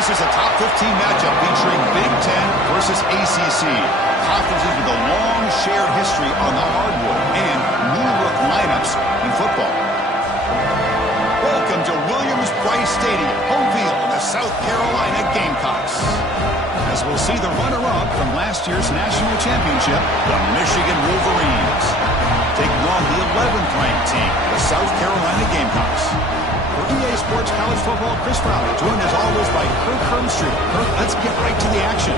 This is a top 15 matchup featuring Big Ten versus ACC. Conferences with a long shared history on the hardwood and new look lineups in football. Welcome to Williams-Brice Stadium, home field of the South Carolina Gamecocks. As we'll see the runner-up from last year's national championship, the Michigan Wolverines, taking on the 11th ranked team, the South Carolina Gamecocks. For EA Sports College Football, Chris Fowler, joined as always by Kirk Hermstreet. Kirk, let's get right to the action.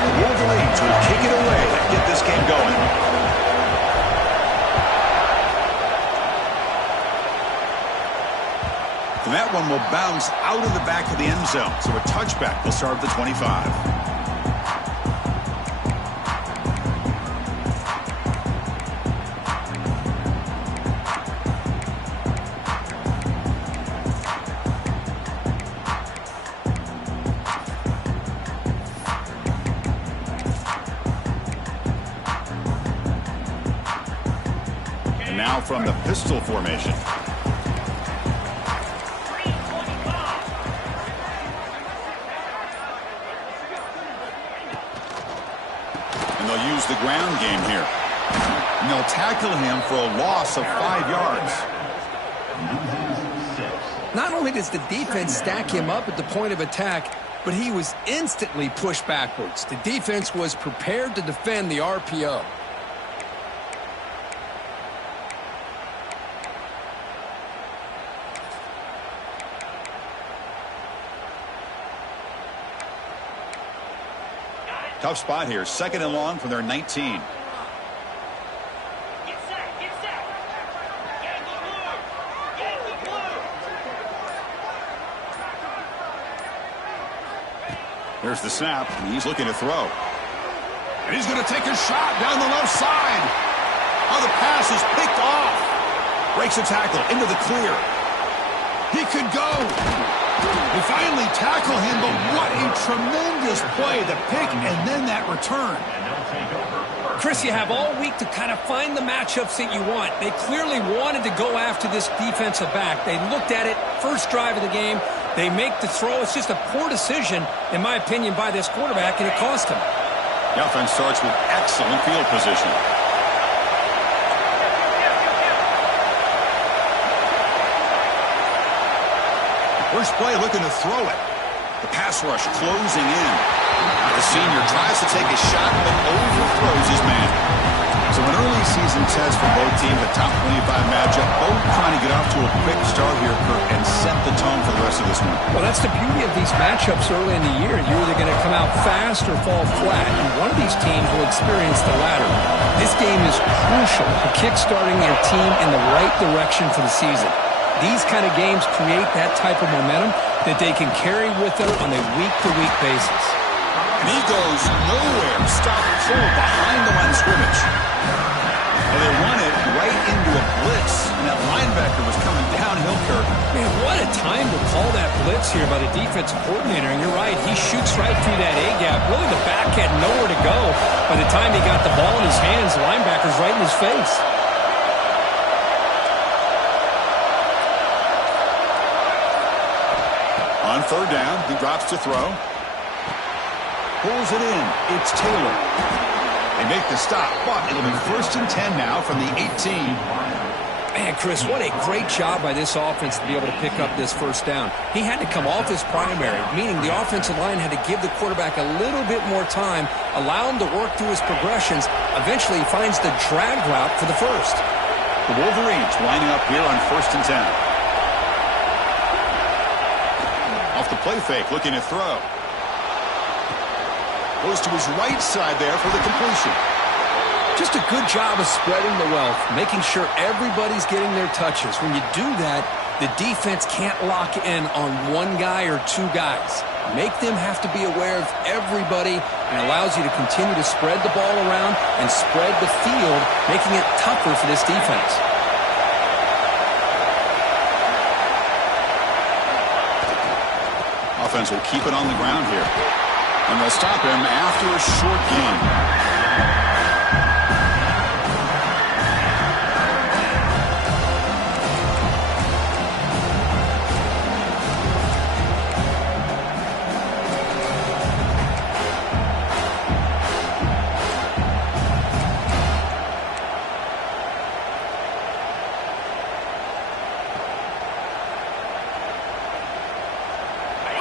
The Wolverines will kick it away to get this game going. And that one will bounce out of the back of the end zone. So a touchback will start at the 25. And now from the pistol formation. Use the ground game here. And they'll tackle him for a loss of 5 yards. Not only does the defense stack him up at the point of attack, but he was instantly pushed backwards. The defense was prepared to defend the RPO. Tough spot here. 2nd and long from their 19. There's the snap. He's looking to throw. And he's going to take a shot down the left side. Oh, the pass is picked off. Breaks a tackle into the clear. He could go. They finally tackle him, but what a tremendous play. The pick and then that return. Chris, you have all week to kind of find the matchups that you want. They clearly wanted to go after this defensive back. They looked at it first drive of the game. They make the throw. It's just a poor decision, in my opinion, by this quarterback, and it cost him. The offense starts with excellent field position. First play looking to throw it. The pass rush closing in. The senior tries to take a shot but overthrows his man. So an early season test for both teams, a top 25 matchup. Both trying to get off to a quick start here, Kirk, and set the tone for the rest of this one. Well, that's the beauty of these matchups early in the year. You're either going to come out fast or fall flat, and one of these teams will experience the latter. This game is crucial for kickstarting their team in the right direction for the season. These kind of games create that type of momentum that they can carry with them on a week-to-week basis. And he goes nowhere. Stop full behind the line of scrimmage. And they run it right into a blitz. And that linebacker was coming downhill, Kirk. Man, what a time to call that blitz here by the defensive coordinator. And you're right, he shoots right through that A-gap. Really, the back had nowhere to go. By the time he got the ball in his hands, the linebacker's right in his face. On 3rd down, he drops to throw. Pulls it in. It's Taylor. They make the stop, but it'll be 1st and 10 now from the 18. Man, Chris, what a great job by this offense to be able to pick up this 1st down. He had to come off his primary, meaning the offensive line had to give the quarterback a little bit more time, allow him to work through his progressions. Eventually, he finds the drag route for the 1st. The Wolverines lining up here on 1st and 10. Off the play fake, looking to throw. Goes to his right side there for the completion. Just a good job of spreading the wealth, making sure everybody's getting their touches. When you do that, the defense can't lock in on one guy or two guys. Make them have to be aware of everybody, and allows you to continue to spread the ball around and spread the field, making it tougher for this defense. offense will keep it on the ground here. And they'll stop him after a short gain.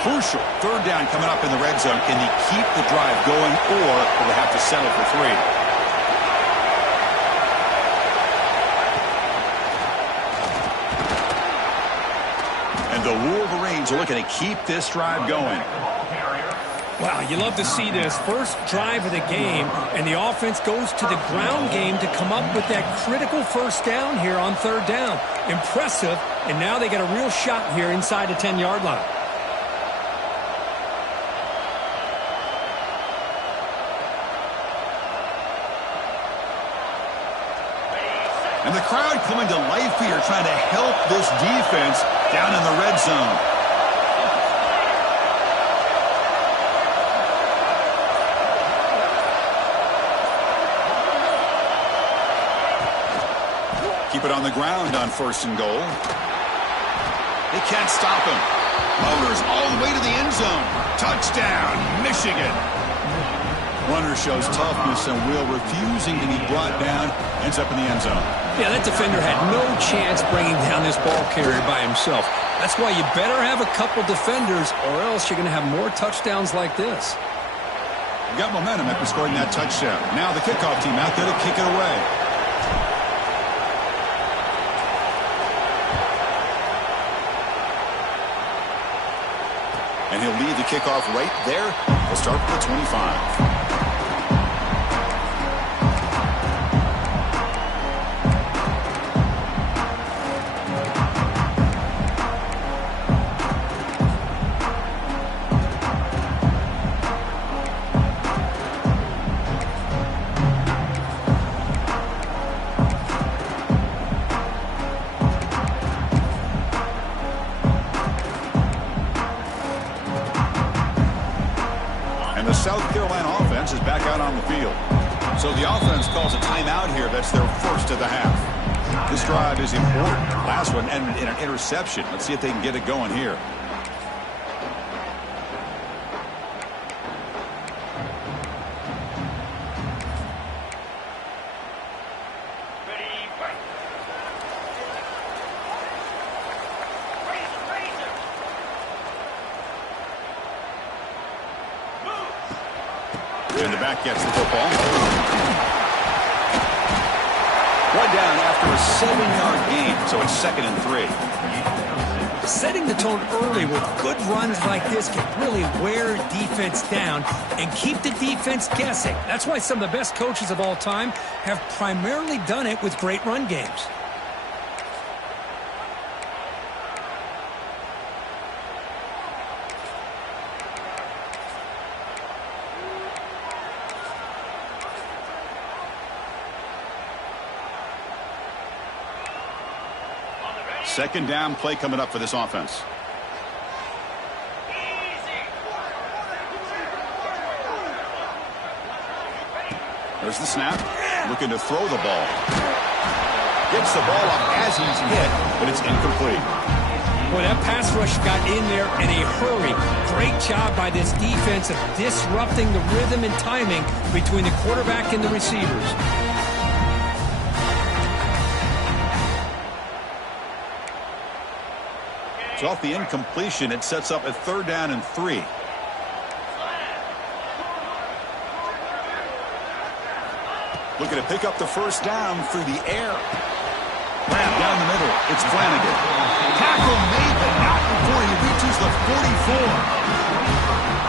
Crucial. Third down coming up in the red zone. Can he keep the drive going, or will they have to settle for 3? And the Wolverines are looking to keep this drive going. Wow, you love to see this. First drive of the game, and the offense goes to the ground game to come up with that critical first down here on third down. Impressive, and now they got a real shot here inside the 10-yard line. And the crowd coming to life here, trying to help this defense down in the red zone. Keep it on the ground on 1st and goal. They can't stop him. Motors all the way to the end zone. Touchdown, Michigan. Runner shows toughness and will, refusing to be brought down, ends up in the end zone. Yeah, that defender had no chance bringing down this ball carrier by himself. That's why you better have a couple defenders, or else you're going to have more touchdowns like this. You got momentum after scoring that touchdown. Now the kickoff team out there to kick it away. And he'll lead the kickoff right there. We'll start with the 25. South Carolina offense is back out on the field. So the offense calls a timeout here. That's their first of the half. This drive is important. Last one ended in an interception. Let's see if they can get it going here. And the back gets the football. One down after a 7-yard gain, so it's 2nd and 3. Setting the tone early with good runs like this can really wear defense down and keep the defense guessing. That's why some of the best coaches of all time have primarily done it with great run games. Second down play coming up for this offense. There's the snap. Looking to throw the ball. Gets the ball up as he's hit, but it's incomplete. Boy, that pass rush got in there in a hurry. Great job by this defense of disrupting the rhythm and timing between the quarterback and the receivers. So off the incompletion, it sets up a 3rd down and 3. Looking to pick up the first down through the air. Grab down the middle. It's Flanagan. Tackle made, but not before he reaches the 44.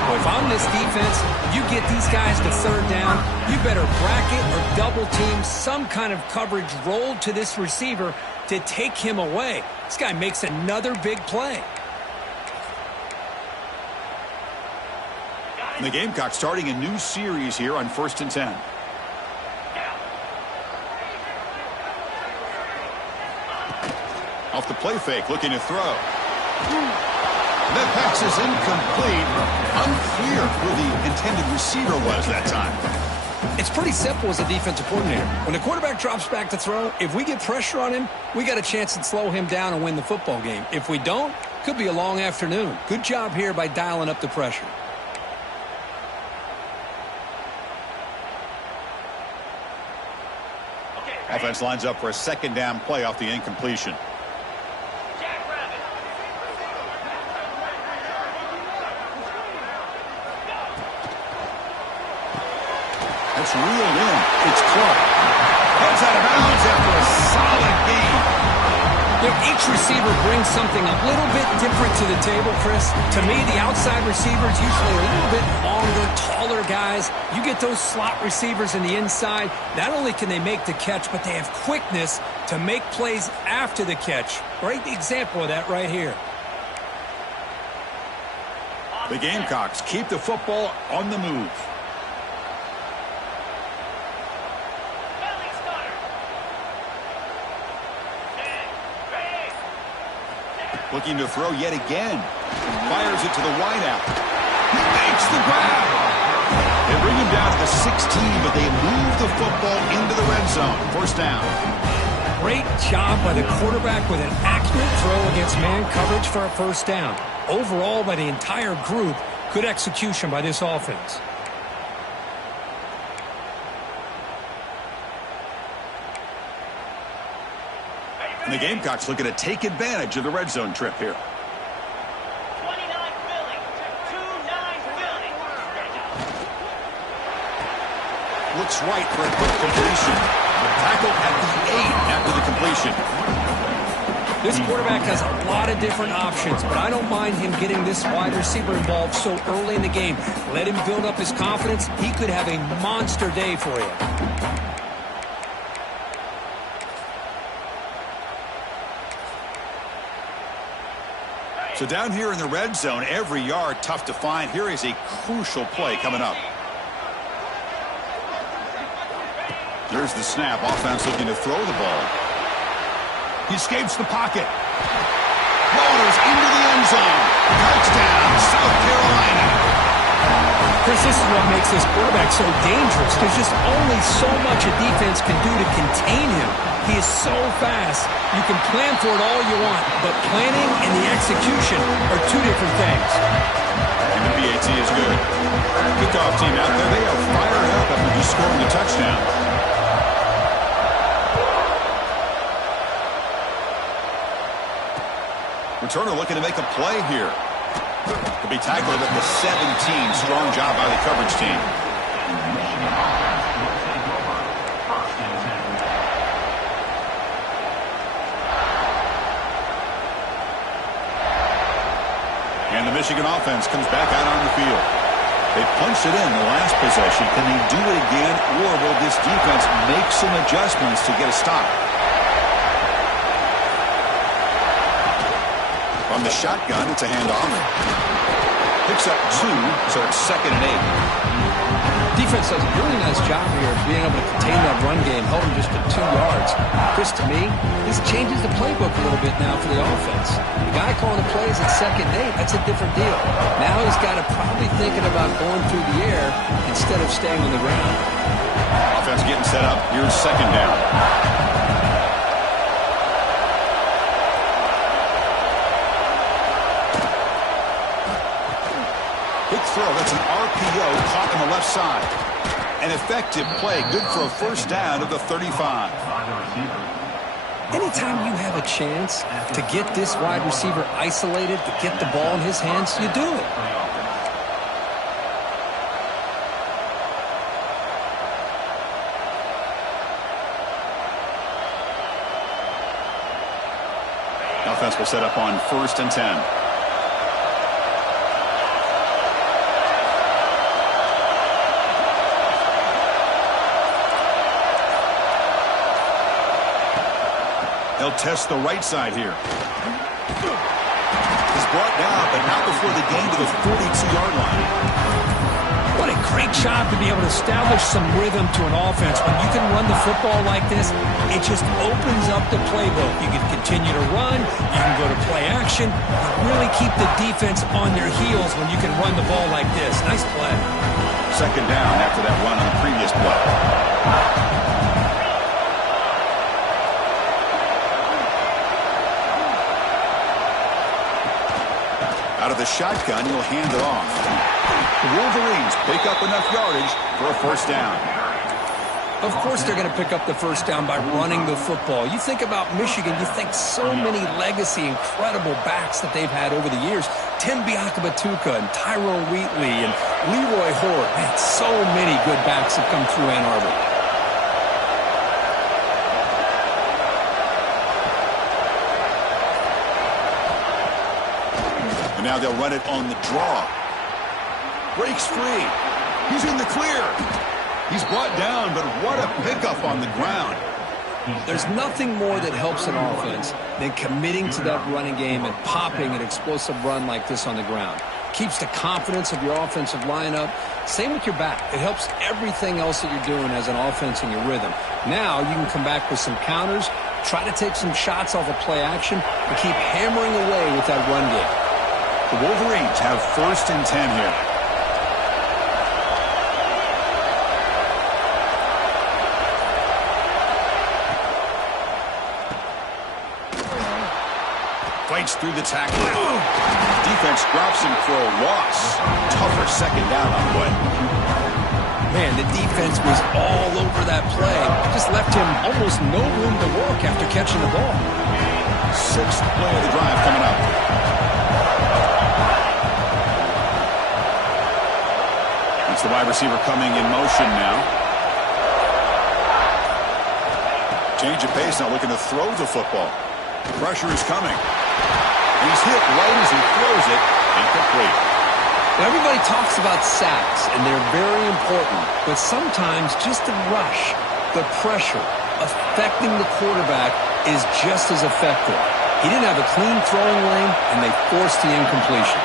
Well, if I'm this defense, you get these guys to 3rd down, you better bracket or double team some kind of coverage rolled to this receiver to take him away. This guy makes another big play. And the Gamecocks starting a new series here on 1st and 10. Off the play fake, looking to throw. That pass is incomplete. Unclear who the intended receiver was that time. It's pretty simple as a defensive coordinator. When the quarterback drops back to throw, if we get pressure on him, we got a chance to slow him down and win the football game. If we don't, could be a long afternoon. Good job here by dialing up the pressure. Offense lines up for a second down play off the incompletion. It's reeled in. It's Clark. Heads out of bounds after a solid game. You know, each receiver brings something a little bit different to the table, Chris. To me, the outside receivers usually a little bit longer, taller guys. You get those slot receivers in the inside, not only can they make the catch, but they have quickness to make plays after the catch. Great example of that right here. The Gamecocks keep the football on the move. Looking to throw yet again. Fires it to the wideout. He makes the grab. They bring him down to the 16, but they move the football into the red zone. First down. Great job by the quarterback with an accurate throw against man coverage for a first down. Overall, by the entire group, good execution by this offense. And the Gamecocks looking to take advantage of the red zone trip here. 29 Philly, 2-9 Philly. Looks right for a quick completion. Tackle at the 8 after the completion. This quarterback has a lot of different options, but I don't mind him getting this wide receiver involved so early in the game. Let him build up his confidence. He could have a monster day for you. So down here in the red zone, every yard tough to find. Here is a crucial play coming up. There's the snap. Offense looking to throw the ball. He escapes the pocket. Ball is into the end zone. Touchdown, South Carolina. Chris, this is what makes this quarterback so dangerous. There's just only so much a defense can do to contain him. He is so fast. You can plan for it all you want, but planning and the execution are two different things. And the PAT is good. Kickoff team out there. They are fired up after just scoring a touchdown. Returner looking to make a play here. Could be tackled at the 17. Strong job by the coverage team. And the Michigan offense comes back out on the field. They punched it in the last possession. Can they do it again, or will this defense make some adjustments to get a stop? From the shotgun, it's a handoff. Picks up 2, so it's 2nd and 8. Defense does a really nice job here of being able to contain that run game, held him just to 2 yards. Chris, to me, this changes the playbook a little bit now for the offense. The guy calling the plays at 2nd and 8, that's a different deal. Now he's got to probably thinking about going through the air instead of staying on the ground. Offense getting set up. Here's 2nd down. Quick throw. That's an RPO caught on the left side. An effective play. Good for a first down of the 35. Anytime you have a chance to get this wide receiver isolated, to get the ball in his hands, you do it. Offense will set up on 1st and 10. They'll test the right side here. He's brought down, but not before the gain to the 42-yard line. What a great job to be able to establish some rhythm to an offense. When you can run the football like this, it just opens up the playbook. You can continue to run, you can go to play action, really keep the defense on their heels when you can run the ball like this. Nice play. Second down after that run on the previous play. Out of the shotgun, he'll hand it off. The Wolverines pick up enough yardage for a first down. Of course they're going to pick up the first down by running the football. You think about Michigan, you think so many legacy, incredible backs that they've had over the years. Tim Biakabatuka and Tyrone Wheatley and Leroy Hort. Man, so many good backs have come through Ann Arbor. And now they'll run it on the draw. Breaks free. He's in the clear. He's brought down, but what a pickup on the ground. There's nothing more that helps an offense than committing to that running game and popping an explosive run like this on the ground. Keeps the confidence of your offensive lineup. Same with your back. It helps everything else that you're doing as an offense in your rhythm. Now you can come back with some counters, try to take some shots off of play action, and keep hammering away with that run game. The Wolverines have 1st and 10 here. Fights through the tackle. Defense drops him for a loss. Tougher second down on the way. Man, the defense was all over that play. Just left him almost no room to work after catching the ball. 6th play of the drive coming up. It's the wide receiver coming in motion now. Change of pace now, looking to throw the football. Pressure is coming. He's hit right as he throws it. Incomplete. Well, everybody talks about sacks, and they're very important. But sometimes just the rush, the pressure, affecting the quarterback is just as effective. He didn't have a clean throwing lane, and they forced the incompletion.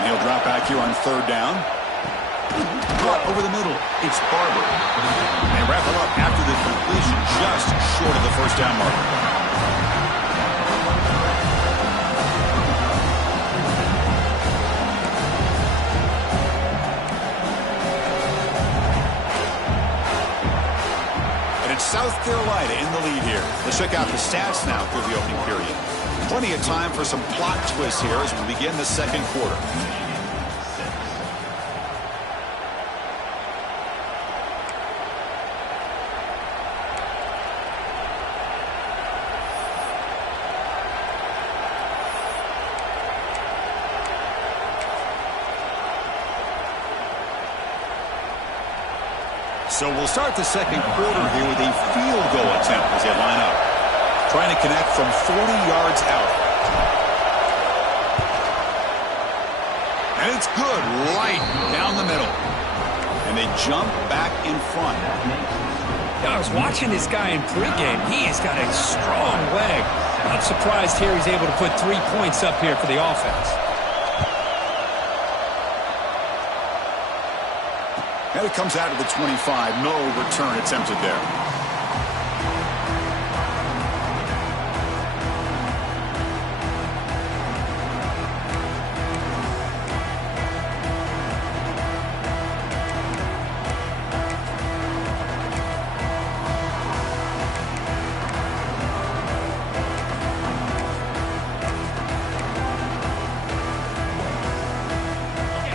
And he'll drop back here on 3rd down. Over the middle, it's Barber. They wrap it up after the completion, just short of the first down marker. And it's South Carolina in the lead here. Let's check out the stats now through the opening period. Plenty of time for some plot twists here as we begin the second quarter. So we'll start the second quarter here with a field goal attempt as they line up. Trying to connect from 40 yards out. And it's good, right down the middle. And they jump back in front. I was watching this guy in pregame. He has got a strong leg. Not surprised here he's able to put 3 points up here for the offense. And it comes out of the 25. No return attempted there.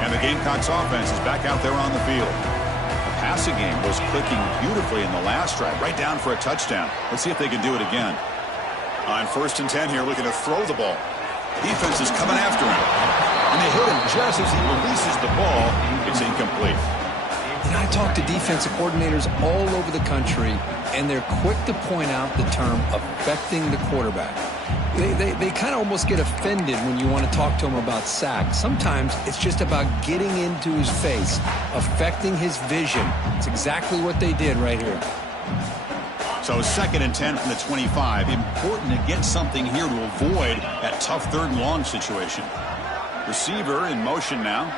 And the Gamecocks offense is back out there on the field. The passing game was clicking beautifully in the last drive, right down for a touchdown. Let's see if they can do it again. On 1st and 10 here, looking to throw the ball. Defense is coming after him. And they hit him just as he releases the ball. It's incomplete. And I talk to defensive coordinators all over the country, and they're quick to point out the term affecting the quarterback. They kind of almost get offended when you want to talk to them about sacks. Sometimes it's just about getting into his face, affecting his vision. It's exactly what they did right here. So 2nd and 10 from the 25. Important to get something here to avoid that tough 3rd and long situation. Receiver in motion now.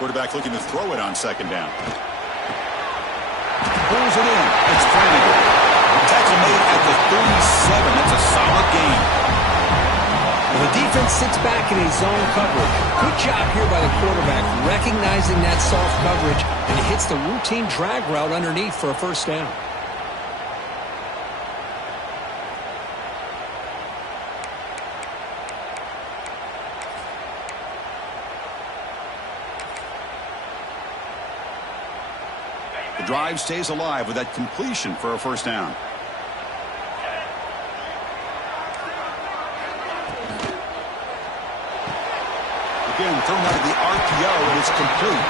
Quarterback looking to throw it on 2nd down. Pulls it in. It's Flanagan. Tackle made at the 37. That's a solid gain. Well, the defense sits back in a zone coverage. Good job here by the quarterback recognizing that soft coverage, and he hits the routine drag route underneath for a 1st down. The drive stays alive with that completion for a 1st down. Again, thrown out of the RPO, and it's complete.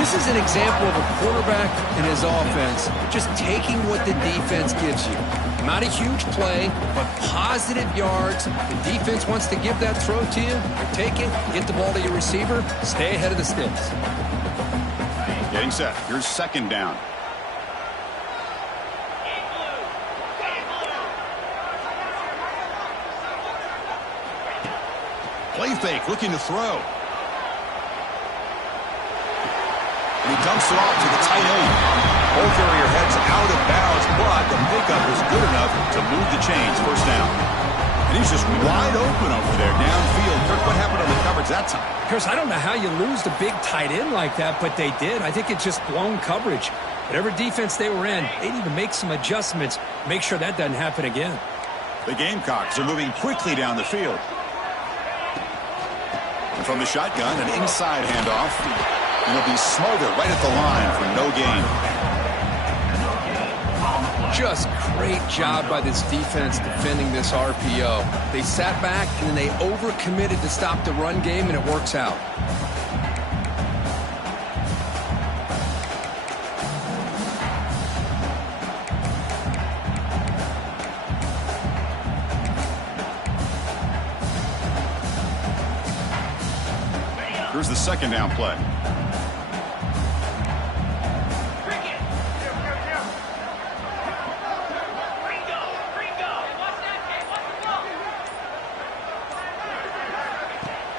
This is an example of a quarterback and his offense just taking what the defense gives you. Not a huge play, but positive yards. The defense wants to give that throw to you. You take it, get the ball to your receiver, stay ahead of the sticks. Getting set. Here's 2nd down. Play fake, looking to throw. And he dumps it off to the tight end. Ball carrier heads out of bounds, but the pickup was good enough to move the chains. 1st down. And he's just wide open over there downfield. Kirk, what happened on the coverage that time? Chris, I don't know how you lose the big tight end like that, but they did. I think it's just blown coverage. Whatever defense they were in, they need to make some adjustments, make sure that doesn't happen again. The Gamecocks are moving quickly down the field. And from the shotgun, an inside handoff. And it'll be smothered right at the line for no gain. Just great job by this defense defending this RPO. They sat back and then they overcommitted to stop the run game, and it works out. Here's the 2nd down play.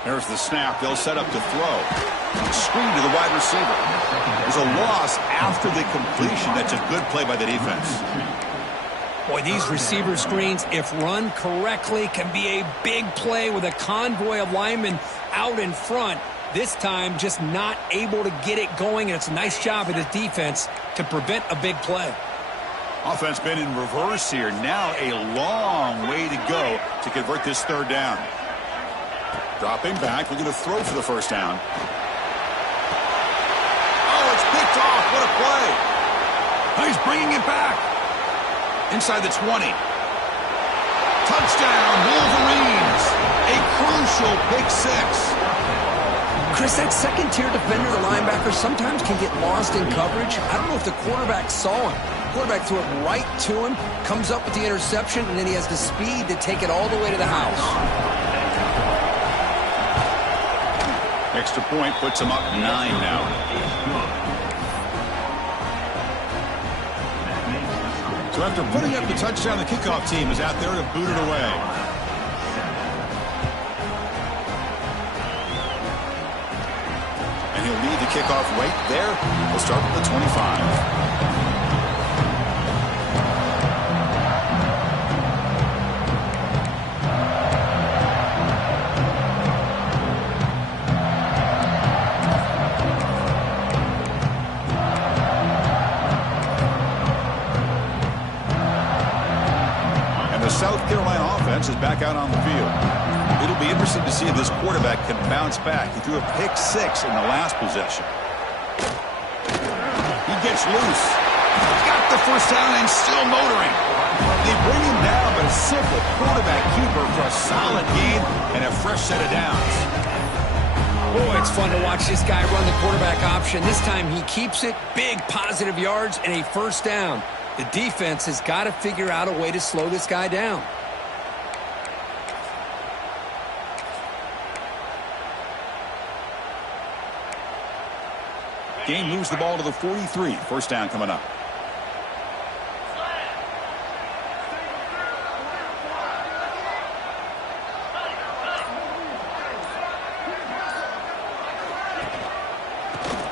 There's the snap. They'll set up to throw. Screen to the wide receiver. There's a loss after the completion. That's a good play by the defense. Boy, these receiver screens, if run correctly, can be a big play with a convoy of linemen out in front. This time, just not able to get it going, and it's a nice job of the defense to prevent a big play. Offense been in reverse here. Now a long way to go to convert this 3rd down. Dropping back, looking to throw for the 1st down. Oh, it's picked off. What a play. He's bringing it back. Inside the 20. Touchdown, Wolverines. A crucial pick 6. Chris, that 2nd-tier defender, the linebacker, sometimes can get lost in coverage. I don't know if the quarterback saw him. The quarterback threw it right to him, comes up with the interception, and then he has the speed to take it all the way to the house. Extra point puts him up 9 now. So after putting up the touchdown, the kickoff team is out there to boot it away. And he'll lead the kickoff right there. We'll start with the 25. South Carolina offense is back out on the field. It'll be interesting to see if this quarterback can bounce back. He threw a pick 6 in the last possession. He gets loose. Got the 1st down and still motoring. They bring him down, but a simple quarterback keeper for a solid gain and a fresh set of downs. Boy, it's fun to watch this guy run the quarterback option. This time he keeps it. Big positive yards and a 1st down. The defense has got to figure out a way to slow this guy down. Game moves the ball to the 43. 1st down coming up.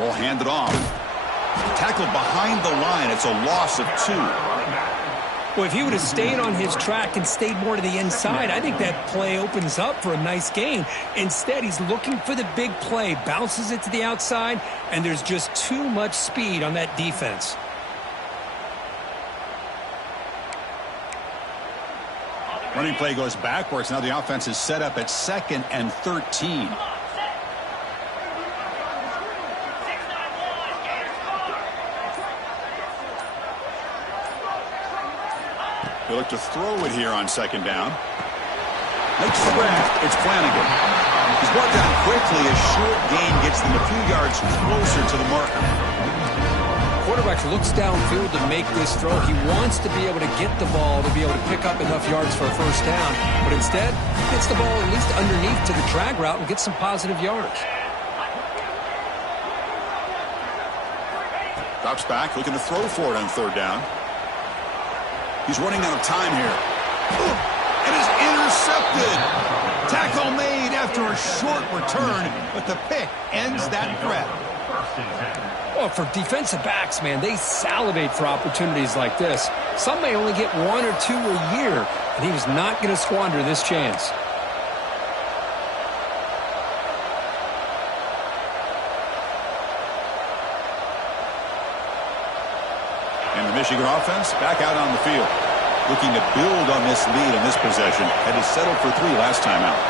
Ball handed off. Tackled behind the line. It's a loss of 2. Well, if he would have stayed on his track and stayed more to the inside, I think that play opens up for a nice gain. Instead, he's looking for the big play, bounces it to the outside, and there's just too much speed on that defense. Running play goes backwards. Now the offense is set up at 2nd and 13. They look to throw it here on 2nd down. Makes the grab. It's Flanagan. He's brought down quickly. A short gain gets them a few yards closer to the marker. Quarterback looks downfield to make this throw. He wants to be able to get the ball to be able to pick up enough yards for a first down. But instead, he gets the ball at least underneath to the drag route and gets some positive yards. Drops back, looking to throw for it on 3rd down. He's running out of time here. It is intercepted. Tackle made after a short return, but the pick ends that threat. Well, for defensive backs, man, they salivate for opportunities like this. Some may only get 1 or 2 a year, and he was not going to squander this chance. And the Michigan offense back out on the field, looking to build on this lead in this possession. Had to settle for 3 last time out.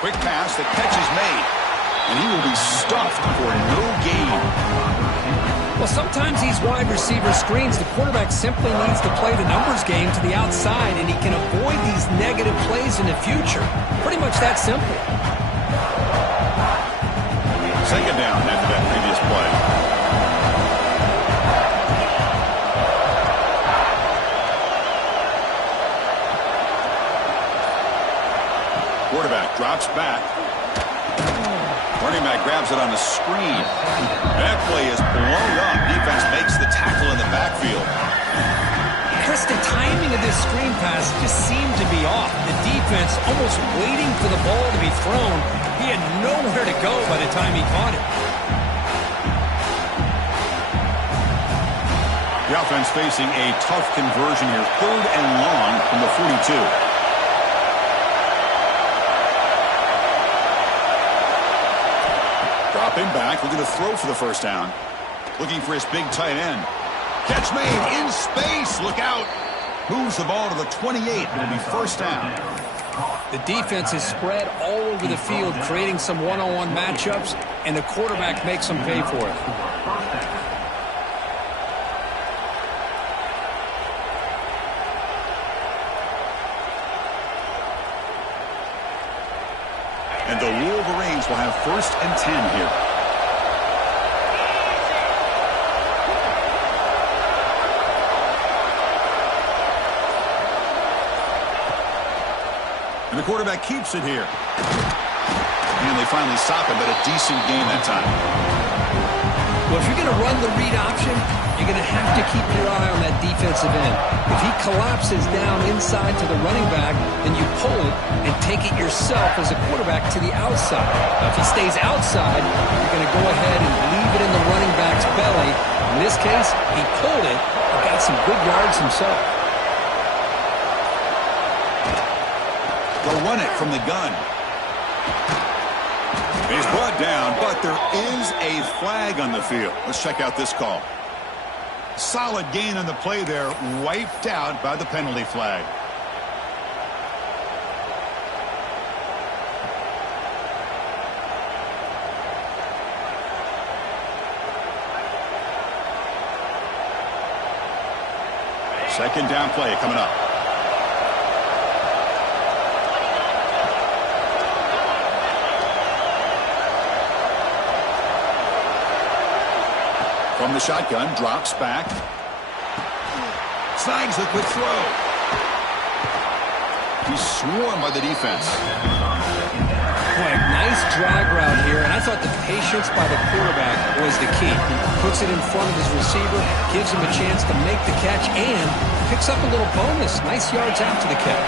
Quick pass, the catch is made, and he will be stuffed for no gain. Well, sometimes these wide receiver screens, the quarterback simply needs to play the numbers game to the outside, and he can avoid these negative plays in the future. Pretty much that simple. 2nd down after that previous play. Quarterback drops back. Running back grabs it on the screen. That play is blown up. Defense makes the tackle in the backfield. Chris, the timing of this screen pass just seemed to be off. The defense almost waiting for the ball to be thrown. He had nowhere to go by the time he caught it. The offense facing a tough conversion here. 3rd and long from the 42. Dropping back, looking to throw for the first down. Looking for his big tight end. Catch made in space. Look out. Moves the ball to the 28. It'll be first down. The defense is spread all over the field, creating some one-on-one matchups, and the quarterback makes them pay for it. And the Wolverines will have 1st and 10 here. And the quarterback keeps it here. And they finally stop him, but a decent game that time. Well, if you're going to run the read option, you're going to have to keep your eye on that defensive end. If he collapses down inside to the running back, then you pull it and take it yourself as a quarterback to the outside. Now, if he stays outside, you're going to go ahead and leave it in the running back's belly. In this case, he pulled it and got some good yards himself. They'll run it from the gun. He's brought down, but there is a flag on the field. Let's check out this call. Solid gain on the play there, wiped out by the penalty flag. Second down play coming up. From the shotgun, drops back. Snags the quick throw. He's swarmed by the defense. Boy, nice drag route here, and I thought the patience by the quarterback was the key. He puts it in front of his receiver, gives him a chance to make the catch, and picks up a little bonus. Nice yards after the catch.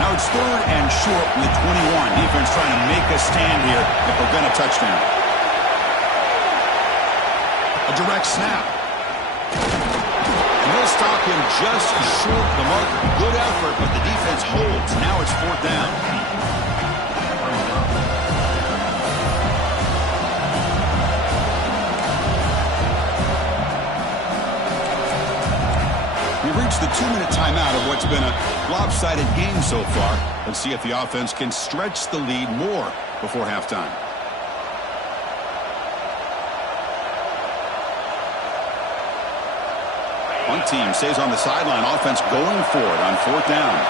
Now it's 3rd and short with 21. Defense trying to make a stand here and prevent a touchdown. A direct snap. And he'll stop him just short of the marker. Good effort, but the defense holds. Now it's 4th down. We've reached the 2-minute timeout of what's been a lopsided game so far. Let's see if the offense can stretch the lead more before halftime. One team stays on the sideline. Offense going for it on 4th down.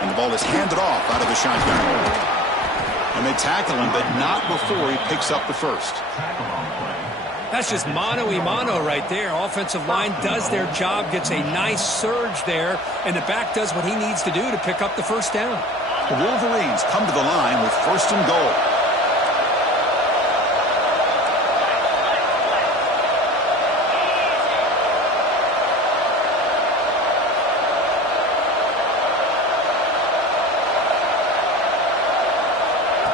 And the ball is handed off out of the shotgun. And they tackle him, but not before he picks up the first. That's just mano-a-mano right there. Offensive line does their job, gets a nice surge there, and the back does what he needs to do to pick up the first down. The Wolverines come to the line with 1st and goal.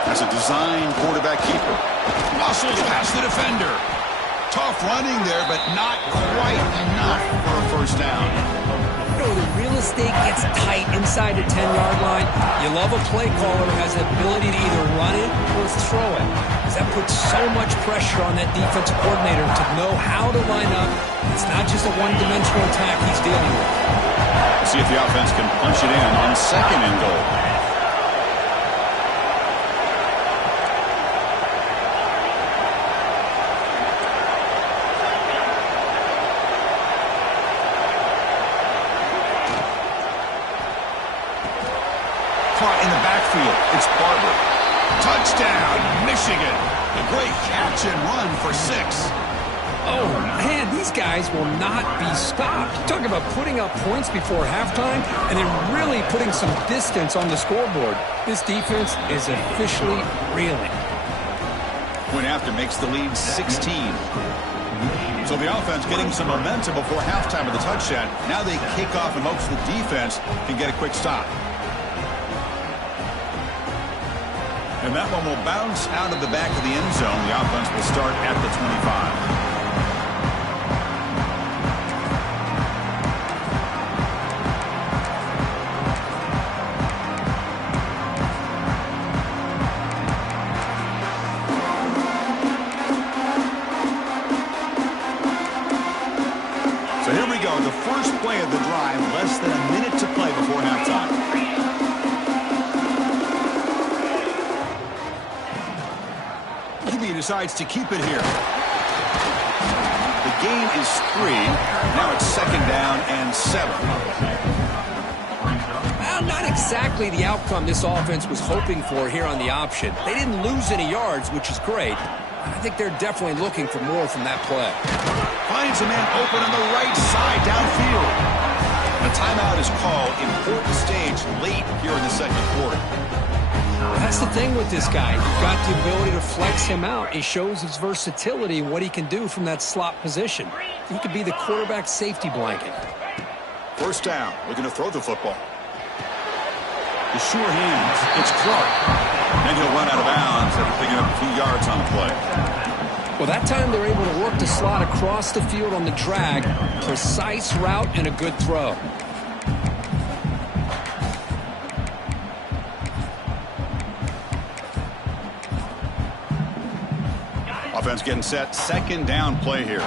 As a design quarterback keeper. Muscles past the defender. Tough running there, but not quite enough for a first down. You know, the real estate gets tight inside the 10-yard line. You love a play caller who has the ability to either run it or throw it, because that puts so much pressure on that defensive coordinator to know how to line up. It's not just a one-dimensional attack he's dealing with. We'll see if the offense can punch it in on 2nd and goal. Caught in the backfield. It's Barber. Touchdown, Michigan. A great catch and run for 6. Oh, man, these guys will not be stopped. Talk about putting up points before halftime and then really putting some distance on the scoreboard. This defense is officially reeling. Point after makes the lead 16. So the offense getting some momentum before halftime of the touchdown. Now they kick off and hopes the defense can get a quick stop. And that one will bounce out of the back of the end zone. The offense will start at the 25. So here we go. The first play of the drive, less than a minute to play before halftime. Decides to keep it here. The gain is 3. Now it's 2nd down and 7. Well, not exactly the outcome this offense was hoping for here on the option. They didn't lose any yards, which is great. I think they're definitely looking for more from that play. Finds a man open on the right side downfield. A timeout is called. Important stage late here in the 2nd quarter. That's the thing with this guy. You've got the ability to flex him out. He shows his versatility and what he can do from that slot position. He could be the quarterback safety blanket. First down, looking to throw the football. The sure hands. It's Clark. And he'll run out of bounds after picking up a few yards on the play. Well, that time they're able to work the slot across the field on the drag. Precise route and a good throw. Offense getting set. 2nd down play here.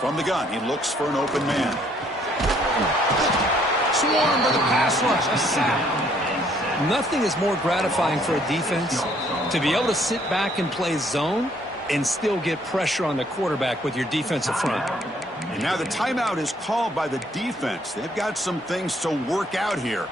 From the gun, he looks for an open man. Swarmed by the pass rush. A sack. Nothing is more gratifying for a defense to be able to sit back and play zone and still get pressure on the quarterback with your defensive front. And now the timeout is called by the defense. They've got some things to work out here.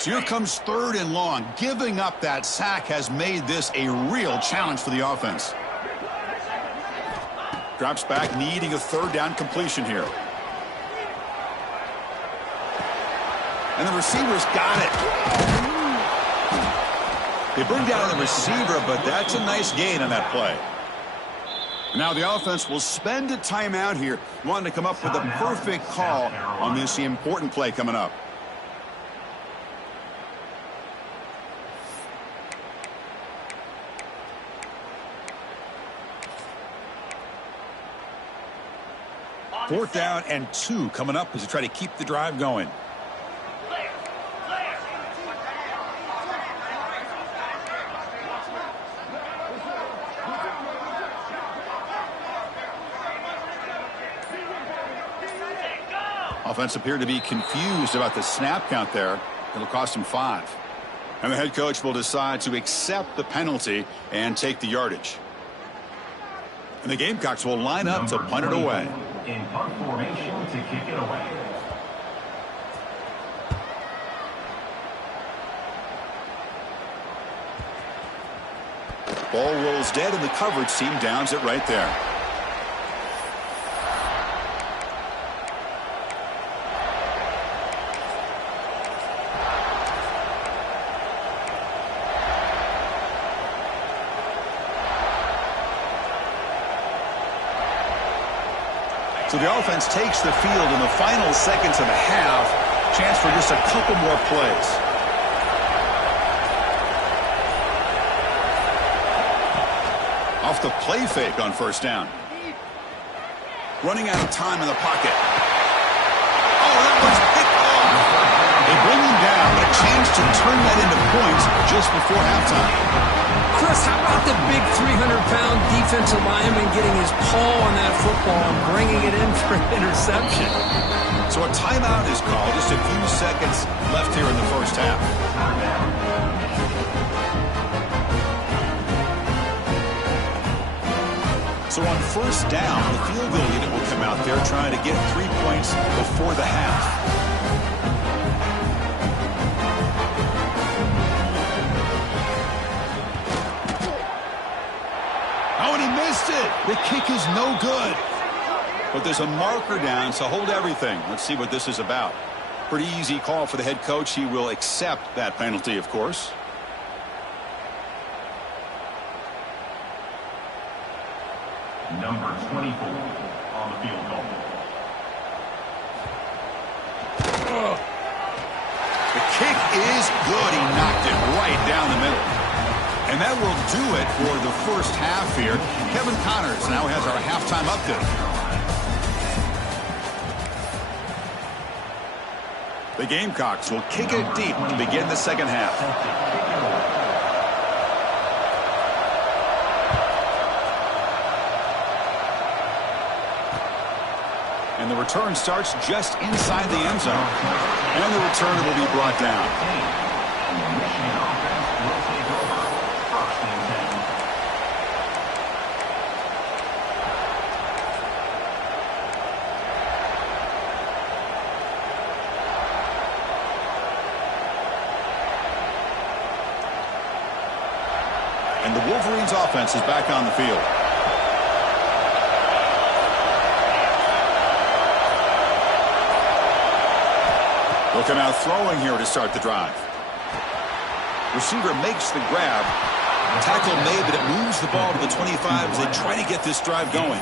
So here comes 3rd and long. Giving up that sack has made this a real challenge for the offense. Drops back, needing a third down completion here. And the receiver's got it. They bring down the receiver, but that's a nice gain on that play. Now the offense will spend a timeout here, wanting to come up with a perfect call on this important play coming up. Fourth down and 2 coming up as they try to keep the drive going. Offense appeared to be confused about the snap count there. It'll cost him 5. And the head coach will decide to accept the penalty and take the yardage. And the Gamecocks will line up to punt it away. In punt formation to kick it away. Ball rolls dead and the coverage team downs it right there. So the offense takes the field in the final seconds of the half. Chance for just a couple more plays. Off the play fake on first down. Running out of time in the pocket. Oh, that was picked off. They bring him down. A chance to turn that into points just before halftime. Chris, how about the big 300-pound defensive lineman getting his paw on that football and bringing it in for an interception? So a timeout is called. Just a few seconds left here in the first half. So on first down, the field goal unit will come out there trying to get 3 points before the half. The kick is no good. But there's a marker down, so hold everything. Let's see what this is about. Pretty easy call for the head coach. He will accept that penalty, of course. Number 24 on the field goal. The kick is good. He knocked it right down the middle. And that will do it for the first half here. Kevin Connors now has our halftime update. The Gamecocks will kick it deep to begin the second half. And the return starts just inside the end zone. And the return will be brought down. And the Wolverines offense is back on the field. They'll come out throwing here to start the drive. Receiver makes the grab. Tackle made, but it moves the ball to the 25 as they try to get this drive going.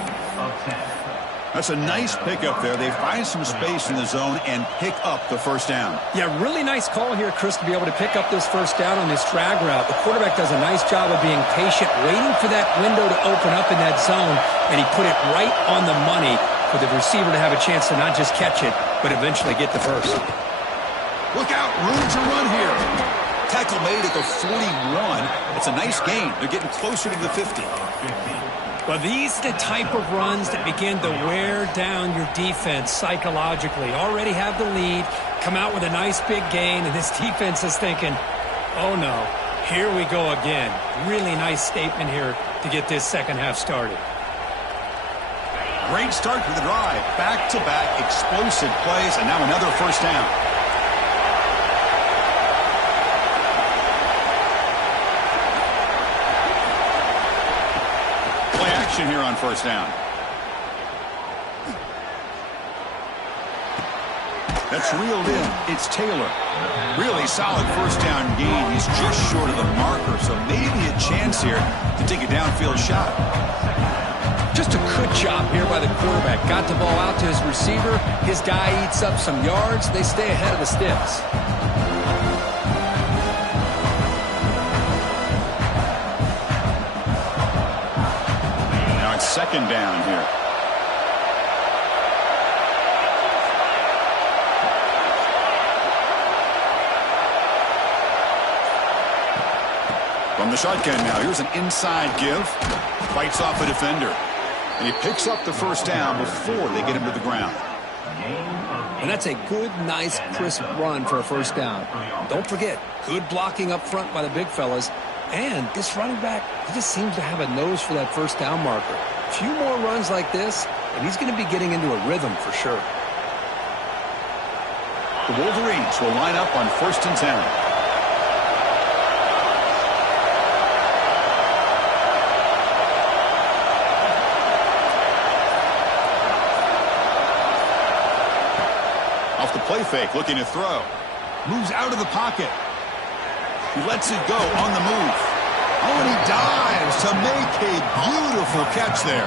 That's a nice pickup there. They find some space in the zone and pick up the first down. Yeah, really nice call here, Chris, to be able to pick up this first down on this drag route. The quarterback does a nice job of being patient, waiting for that window to open up in that zone, and he put it right on the money for the receiver to have a chance to not just catch it, but eventually get the first. Look out, room to run here. Tackle made at the 41. It's a nice gain. They're getting closer to the 50. Well, these are the type of runs that begin to wear down your defense psychologically. Already have the lead, come out with a nice big gain, and this defense is thinking, oh no, here we go again. Really nice statement here to get this second half started. Great start for the drive. Back-to-back explosive plays, and now another first down. Here on first down. That's reeled in. It's Taylor. Really solid first down gain. He's just short of the marker, so maybe a chance here to take a downfield shot. Just a good job here by the quarterback. Got the ball out to his receiver. His guy eats up some yards. They stay ahead of the sticks. Now it's second down here. From the shotgun now, here's an inside give. Fights off a defender. And he picks up the first down before they get him to the ground. And that's a good, nice, crisp run for a first down. Don't forget, good blocking up front by the big fellas. And this running back, he just seems to have a nose for that first down marker. A few more runs like this, and he's going to be getting into a rhythm for sure. The Wolverines will line up on 1st and 10. Off the play fake, looking to throw. Moves out of the pocket. He lets it go on the move. Oh, and he dives to make a beautiful catch there.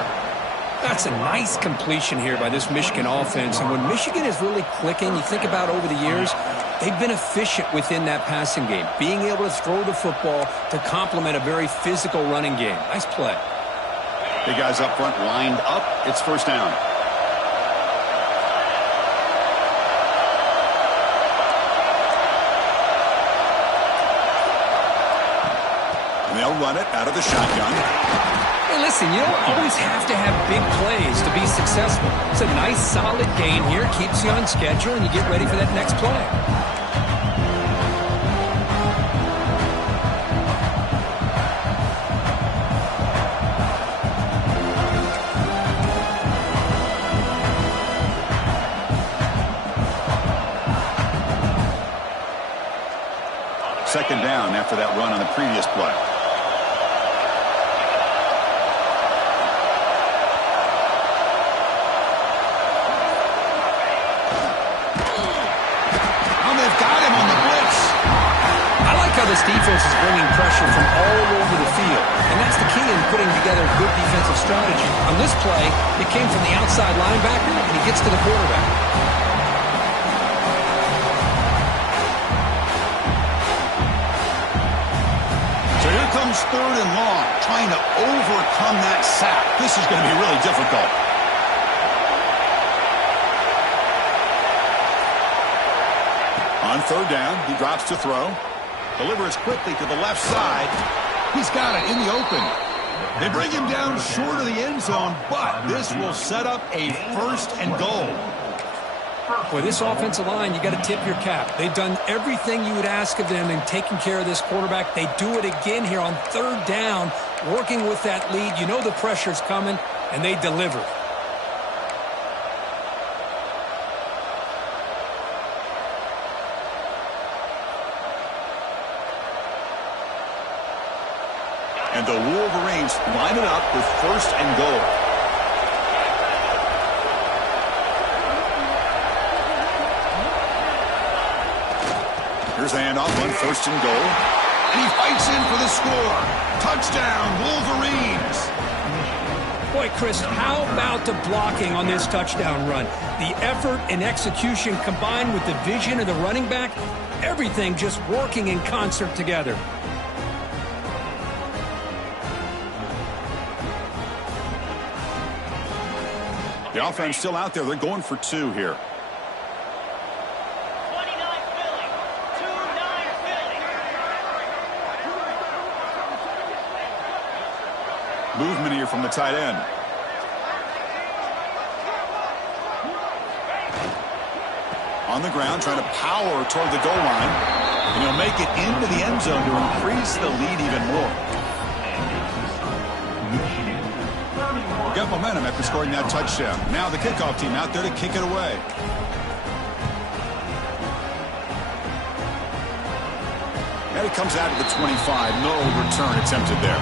That's a nice completion here by this Michigan offense. And when Michigan is really clicking, you think about over the years, they've been efficient within that passing game. Being able to throw the football to complement a very physical running game. Nice play. Big guys up front lined up. It's first down. They'll run it out of the shotgun. Hey, listen, you don't always have to have big plays to be successful. It's a nice, solid gain here. Keeps you on schedule, and you get ready for that next play. Second down after that run on the previous play. This defense is bringing pressure from all over the field, and that's the key in putting together good defensive strategy. On this play, it came from the outside linebacker, and he gets to the quarterback. So here comes 3rd and long, trying to overcome that sack. This is going to be really difficult. On 3rd down, he drops to throw. Delivers quickly to the left side. He's got it in the open. They bring him down short of the end zone, but this will set up a 1st and goal. Boy, this offensive line, you got to tip your cap. They've done everything you would ask of them in taking care of this quarterback. They do it again here on 3rd down, working with that lead. You know the pressure's coming, and they deliver. And the Wolverines line it up with 1st and goal. Here's the handoff on 1st and goal. And he fights in for the score. Touchdown, Wolverines. Boy, Chris, how about the blocking on this touchdown run? The effort and execution combined with the vision of the running back, everything just working in concert together. The offense still out there. They're going for 2 here. 29 Philly. 2-9 Philly. Movement here from the tight end. On the ground, trying to power toward the goal line. And he'll make it into the end zone to increase the lead even more. Got momentum after scoring that touchdown. Now the kickoff team out there to kick it away. And it comes out to the 25. No return attempted there.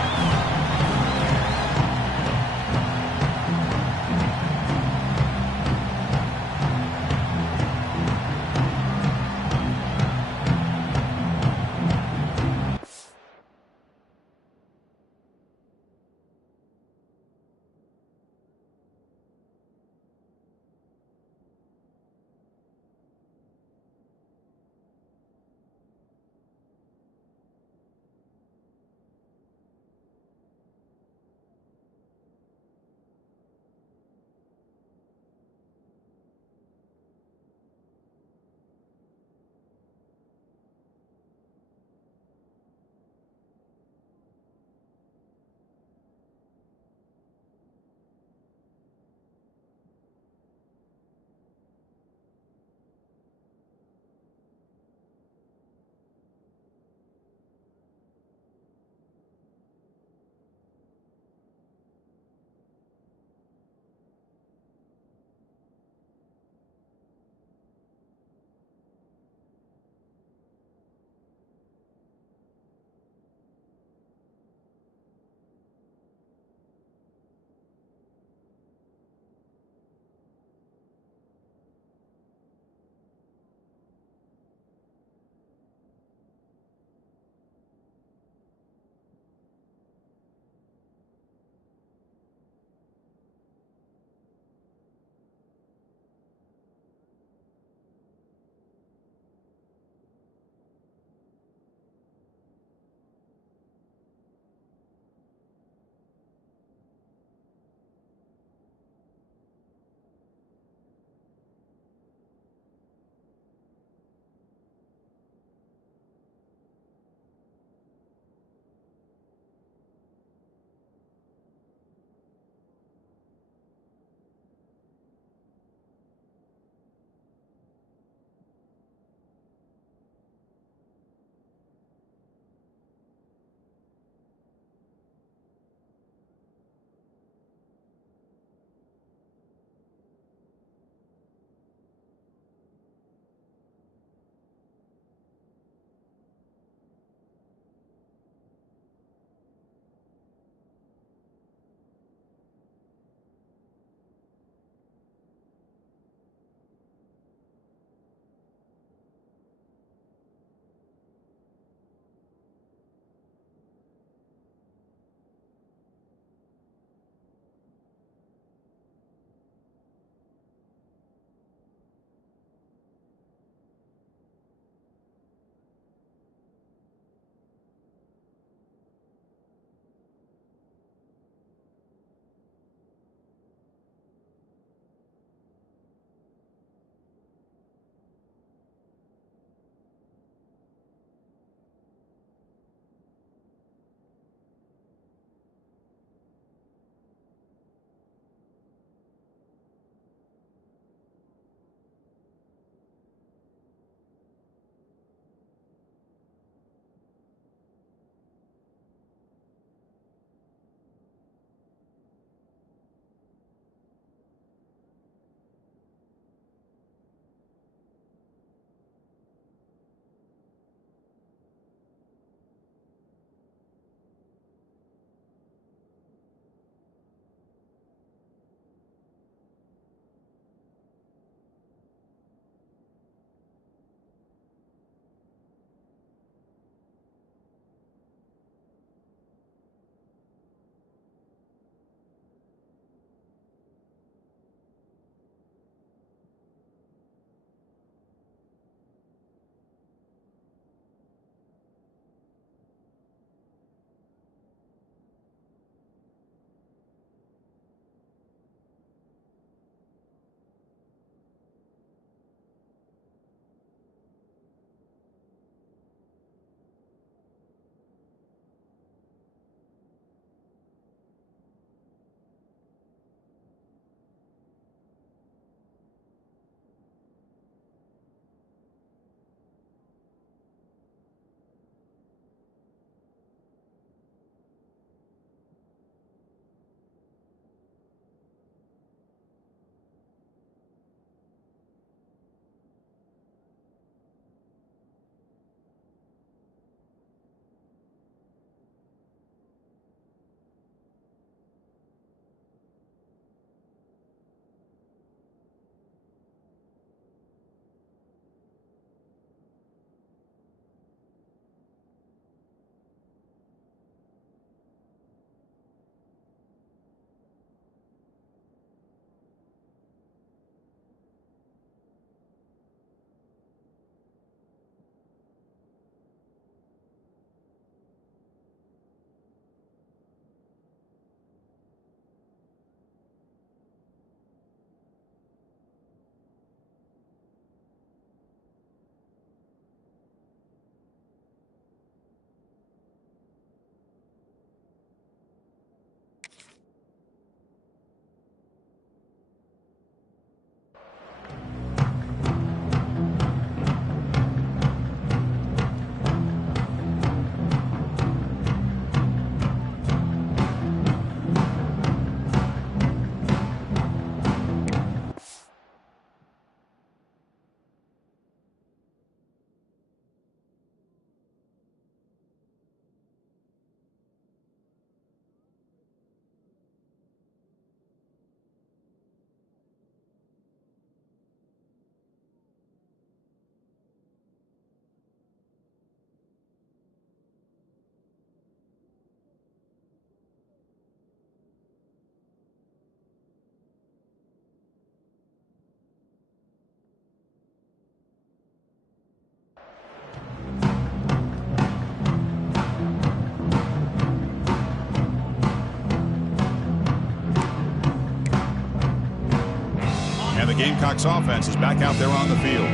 And the Gamecocks offense is back out there on the field.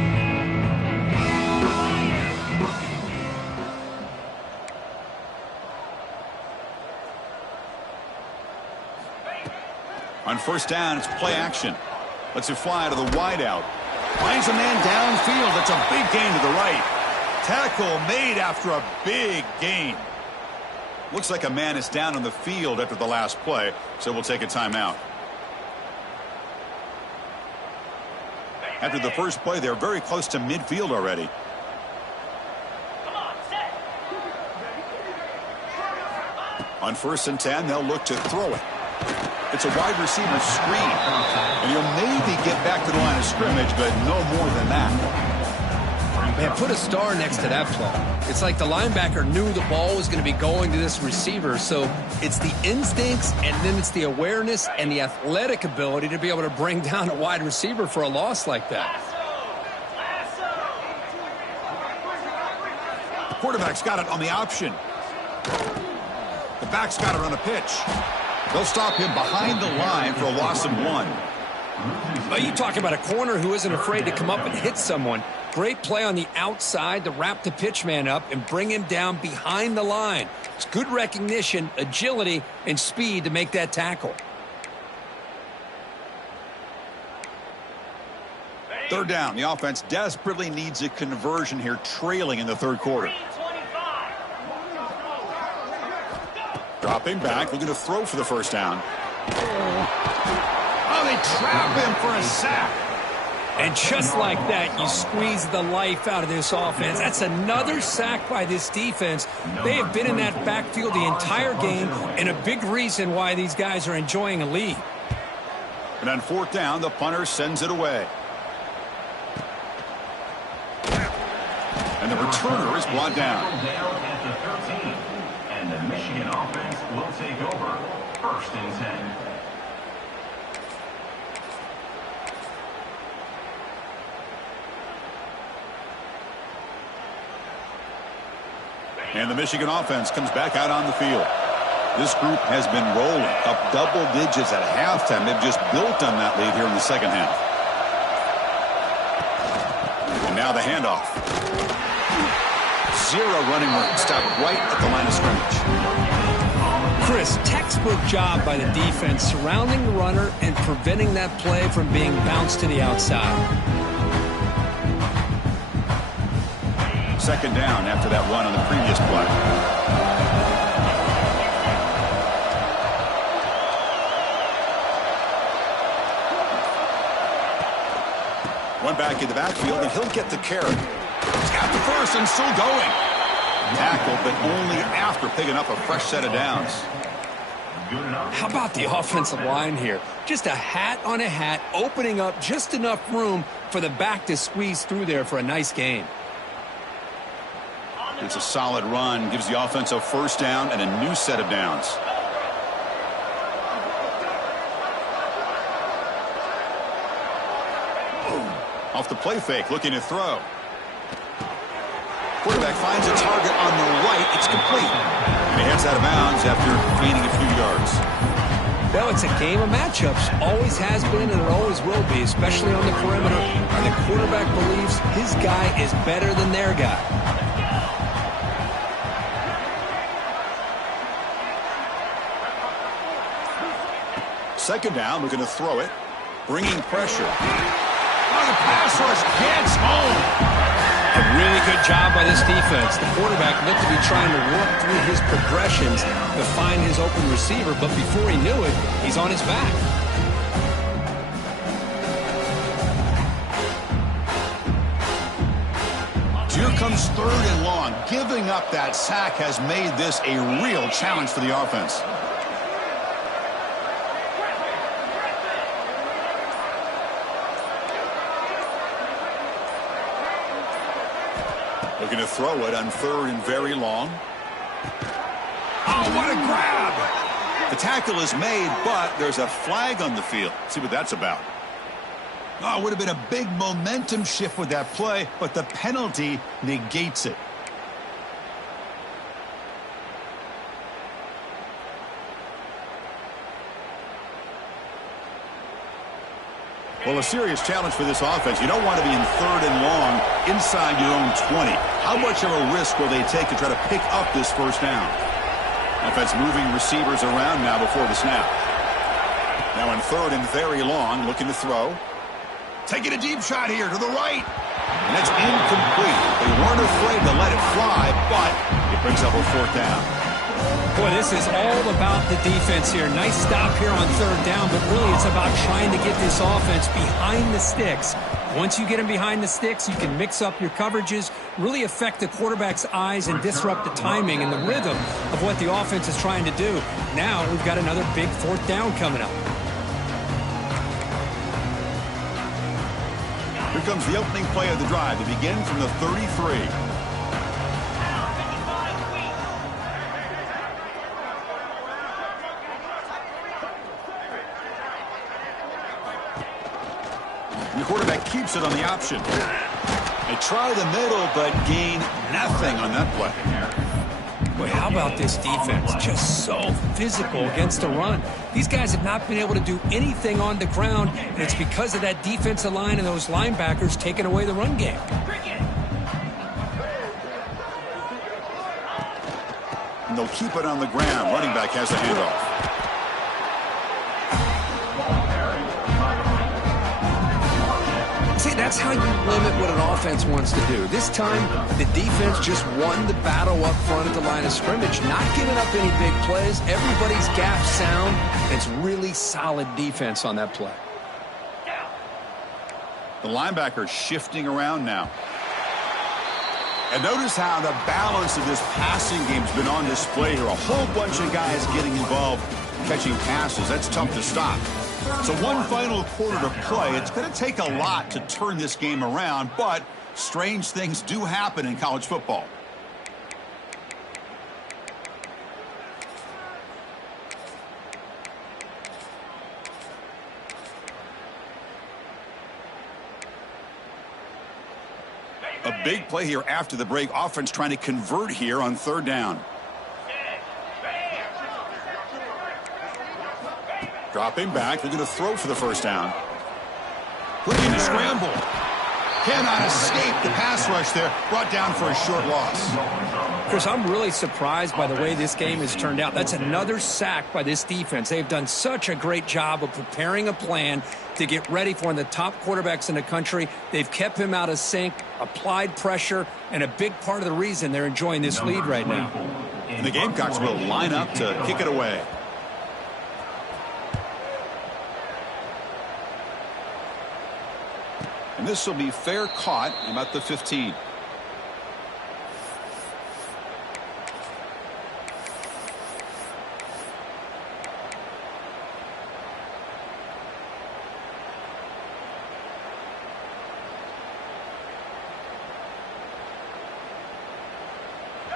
On first down, it's play action. Lets it fly to the wideout. Finds a man downfield. That's a big gain to the right. Tackle made after a big gain. Looks like a man is down on the field after the last play, so we'll take a timeout. After the first play, they're very close to midfield already. Come on, set. On 1st and 10, they'll look to throw it. It's a wide receiver screen. And he'll maybe get back to the line of scrimmage, but no more than that. Man, put a star next to that play. It's like the linebacker knew the ball was going to be going to this receiver, so it's the instincts and then it's the awareness and the athletic ability to be able to bring down a wide receiver for a loss like that. The quarterback's got it on the option. The back's got it on a pitch. They'll stop him behind the line for a loss of 1. Well, you talk about a corner who isn't afraid to come up and hit someone. Great play on the outside to wrap the pitch man up and bring him down behind the line. It's good recognition, agility, and speed to make that tackle. 3rd down. The offense desperately needs a conversion here, trailing in the 3rd quarter. Dropping back, looking to throw for the 1st down. Oh, they trap him for a sack. And just like that, you squeeze the life out of this offense. That's another sack by this defense. They have been in that backfield the entire game, and a big reason why these guys are enjoying a lead. And on 4th down, the punter sends it away. And the returner is brought down. Down at the 13. And the Michigan offense will take over. 1st and 10. And the Michigan offense comes back out on the field. This group has been rolling up double digits at halftime. They've just built on that lead here in the 2nd half. And now the handoff. 0 running room. Stop right at the line of scrimmage. Chris, textbook job by the defense surrounding the runner and preventing that play from being bounced to the outside. 2nd down after that run on the previous play. One back in the backfield, and he'll get the carry. He's got the first and still going. Tackle, but only after picking up a fresh set of downs. How about the offensive line here? Just a hat on a hat, opening up just enough room for the back to squeeze through there for a nice gain. It's a solid run, gives the offense a 1st down and a new set of downs. Off the play fake, looking to throw. Quarterback finds a target on the right. It's complete. And he heads out of bounds after gaining a few yards. Well, it's a game of matchups. Always has been and it always will be, especially on the perimeter. And the quarterback believes his guy is better than their guy. Second down, looking to throw it. Bringing pressure. Oh, the pass rush gets home. A really good job by this defense. The quarterback looked to be trying to work through his progressions to find his open receiver, but before he knew it, he's on his back. Here comes 3rd and long. Giving up that sack has made this a real challenge for the offense. Looking to throw it on 3rd and very long. Oh, what a grab! The tackle is made, but there's a flag on the field. Let's see what that's about. Oh, it would have been a big momentum shift with that play, but the penalty negates it. Well, a serious challenge for this offense. You don't want to be in 3rd and long inside your own 20. How much of a risk will they take to try to pick up this first down? Offense moving receivers around now before the snap. Now in 3rd and very long, looking to throw. Taking a deep shot here to the right. And it's incomplete. They weren't afraid to let it fly, but it brings up a 4th down. Boy, this is all about the defense here. Nice stop here on 3rd down, but really it's about trying to get this offense behind the sticks. Once you get them behind the sticks, you can mix up your coverages, really affect the quarterback's eyes and disrupt the timing and the rhythm of what the offense is trying to do. Now we've got another big 4th down coming up. Here comes the opening play of the drive to begin from the 33. The quarterback keeps it on the option. They try the middle, but gain nothing on that play. Boy, how about this defense? Just so physical against the run. These guys have not been able to do anything on the ground, and it's because of that defensive line and those linebackers taking away the run game. And they'll keep it on the ground. Running back has the handoff. See, that's how you limit what an offense wants to do. This time, the defense just won the battle up front at the line of scrimmage, not giving up any big plays. Everybody's gap sound, and it's really solid defense on that play. The linebacker shifting around now. And notice how the balance of this passing game has been on display here. A whole bunch of guys getting involved catching passes. That's tough to stop. So one final quarter to play. It's going to take a lot to turn this game around, but strange things do happen in college football. A big play here after the break. Offense trying to convert here on 3rd down. Dropping back. They're going to throw for the first down. Looking to scramble. Cannot escape the pass rush there. Brought down for a short loss. Chris, I'm really surprised by the way this game has turned out. That's another sack by this defense. They've done such a great job of preparing a plan to get ready for one of the top quarterbacks in the country. They've kept him out of sync, applied pressure, and a big part of the reason they're enjoying this lead right now. And the Gamecocks will line up to kick it away. And this will be fair caught about the 15.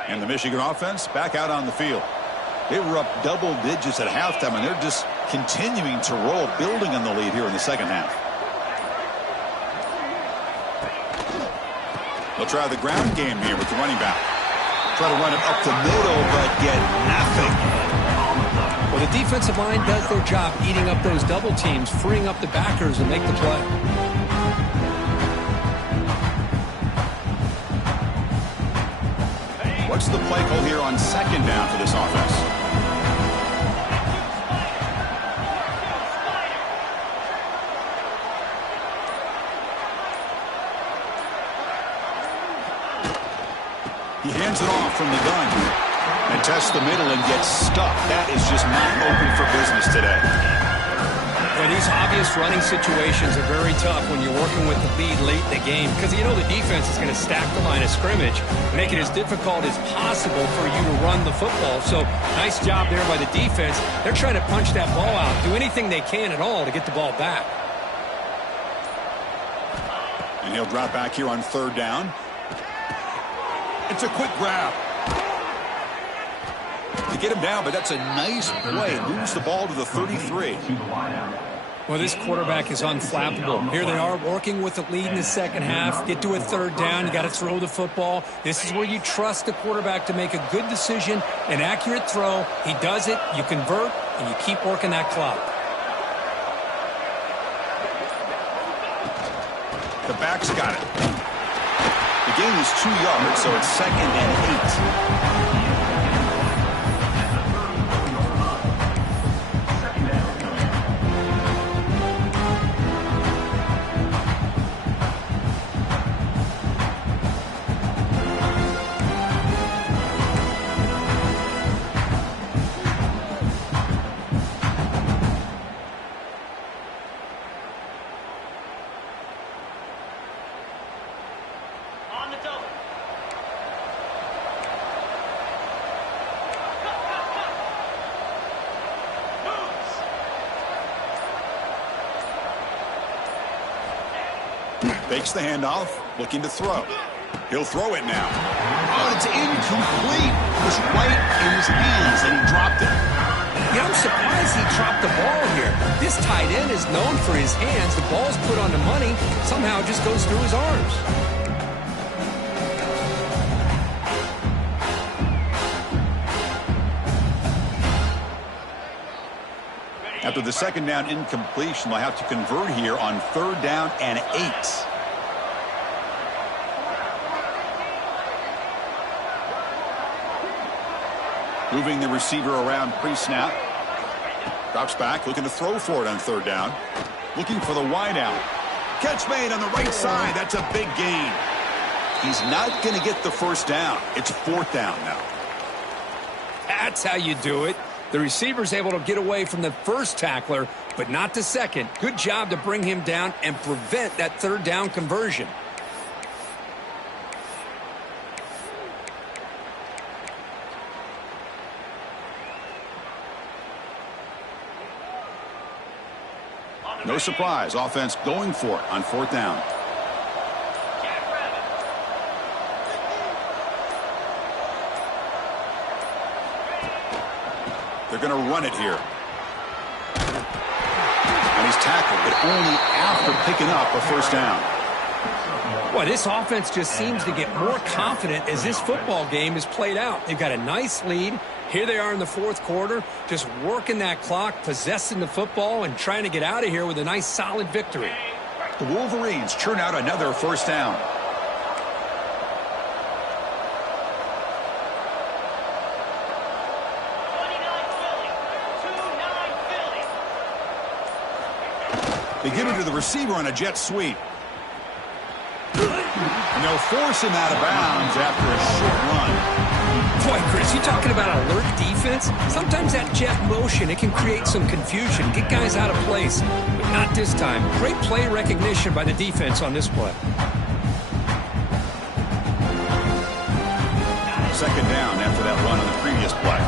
And the Michigan offense back out on the field. They were up double digits at halftime, and they're just continuing to roll, building on the lead here in the second half. They'll try the ground game here with the running back. Try to run it up the middle, but get nothing. Well, the defensive line does their job eating up those double teams, freeing up the backers and make the play. What's the play call here on 2nd down for this offense? He hands it off from the gun and tests the middle and gets stuck. That is just not open for business today. Well, these obvious running situations are very tough when you're working with the lead late in the game because you know the defense is going to stack the line of scrimmage, make it as difficult as possible for you to run the football. So nice job there by the defense. They're trying to punch that ball out, do anything they can at all to get the ball back. And he'll drop back here on 3rd down. It's a quick grab. To get him down, but that's a nice play. Moves the ball to the 33. Well, this quarterback is unflappable. Here they are working with the lead in the second half. Get to a 3rd down. You got to throw the football. This is where you trust the quarterback to make a good decision, an accurate throw. He does it. You convert, and you keep working that clock. The back's got it. The gain is 2 yards, so it's 2nd and 8. On the double. Fakes the handoff, looking to throw. He'll throw it now. Oh, it's incomplete. It was right in his hands, and he dropped it. Yeah, I'm surprised he dropped the ball here. This tight end is known for his hands. The ball's put on the money. Somehow it just goes through his arms. After the 2nd down incompletion, they'll have to convert here on 3rd down and 8. Moving the receiver around pre-snap. Drops back, looking to throw for it on 3rd down. Looking for the wide out. Catch made on the right side. That's a big gain. He's not going to get the 1st down. It's 4th down now. That's how you do it. The receiver's able to get away from the first tackler, but not the second. Good job to bring him down and prevent that 3rd down conversion. No surprise, offense going for it on 4th down. They're going to run it here. And he's tackled, but only after picking up a 1st down. Well, this offense just seems to get more confident as this football game is played out. They've got a nice lead. Here they are in the 4th quarter, just working that clock, possessing the football, and trying to get out of here with a nice, solid victory. The Wolverines churn out another 1st down. They give it to the receiver on a jet sweep. And they'll force him out of bounds after a short run. Boy, Chris, you talking about alert defense? Sometimes that jet motion, it can create some confusion, get guys out of place. But not this time. Great play recognition by the defense on this play. 2nd down after that run on the previous play.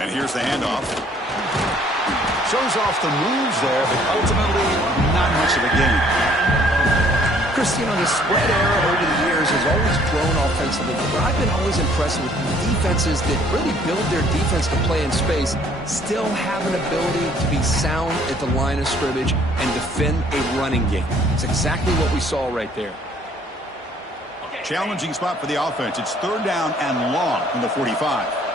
And here's the handoff. Shows off the moves there, but ultimately not much of a gain. Chris, you know, the spread era over the years has always grown offensively, but I've been always impressed with defenses that really build their defense to play in space, still have an ability to be sound at the line of scrimmage and defend a running game. It's exactly what we saw right there. Challenging spot for the offense. It's 3rd down and long from the 45.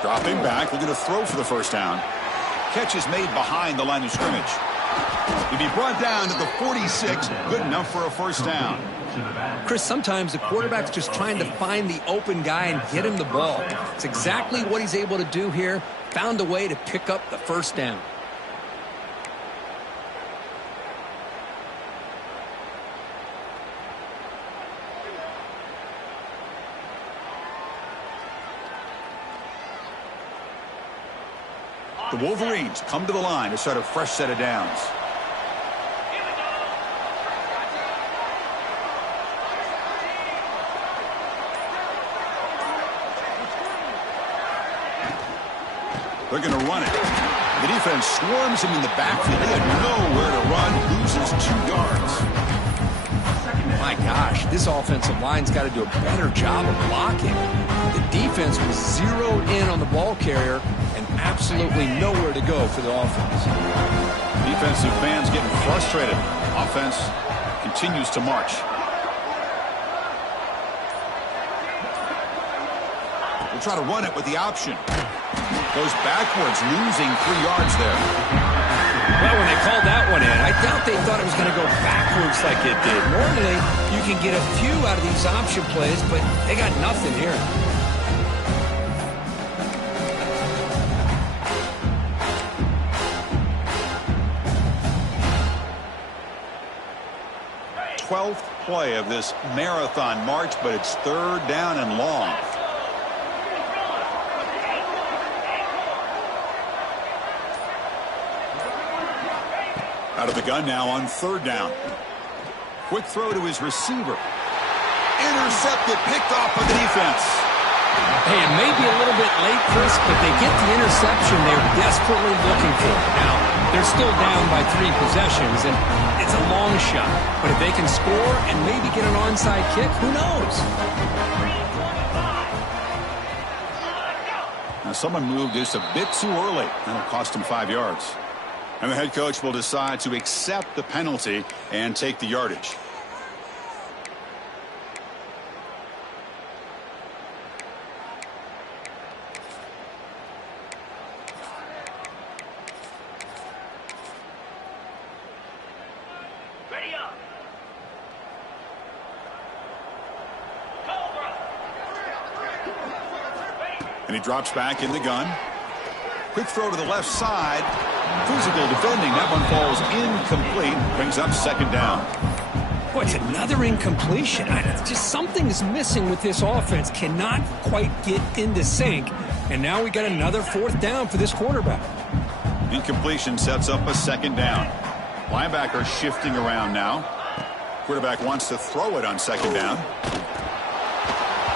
Dropping back, looking to throw for the 1st down. Catch is made behind the line of scrimmage. He'll be brought down to the 46, good enough for a 1st down. Chris, sometimes the quarterback's just trying to find the open guy and get him the ball. It's exactly what he's able to do here. Found a way to pick up the 1st down. The Wolverines come to the line to start a fresh set of downs. They're going to run it. The defense swarms him in the backfield. They had nowhere to run. Loses 2 yards. My gosh, this offensive line's got to do a better job of blocking. The defense was zeroed in on the ball carrier and absolutely nowhere to go for the offense. Defensive fans getting frustrated. Offense continues to march. We'll try to run it with the option. Goes backwards, losing 3 yards there. Well, when they called that one in, I doubt they thought it was going to go backwards like it did. Normally, you can get a few out of these option plays, but they got nothing here. Twelfth play of this marathon march, but it's 3rd down and long. Out of the gun now on 3rd down. Quick throw to his receiver. Intercepted, picked off by the defense. Hey, it may be a little bit late, Chris, but they get the interception they're desperately looking for. Now, they're still down by 3 possessions, and it's a long shot. But if they can score and maybe get an onside kick, who knows? Now, someone moved just a bit too early. That'll cost him 5 yards. And the head coach will decide to accept the penalty and take the yardage. Ready up. And he drops back in the gun. Quick throw to the left side. Physical defending. That one falls incomplete. Brings up 2nd down. Boy, it's another incompletion. Just something's missing with this offense. Cannot quite get into sync. And now we got another 4th down for this quarterback. Incompletion sets up a 2nd down. Linebacker shifting around now. Quarterback wants to throw it on 2nd down.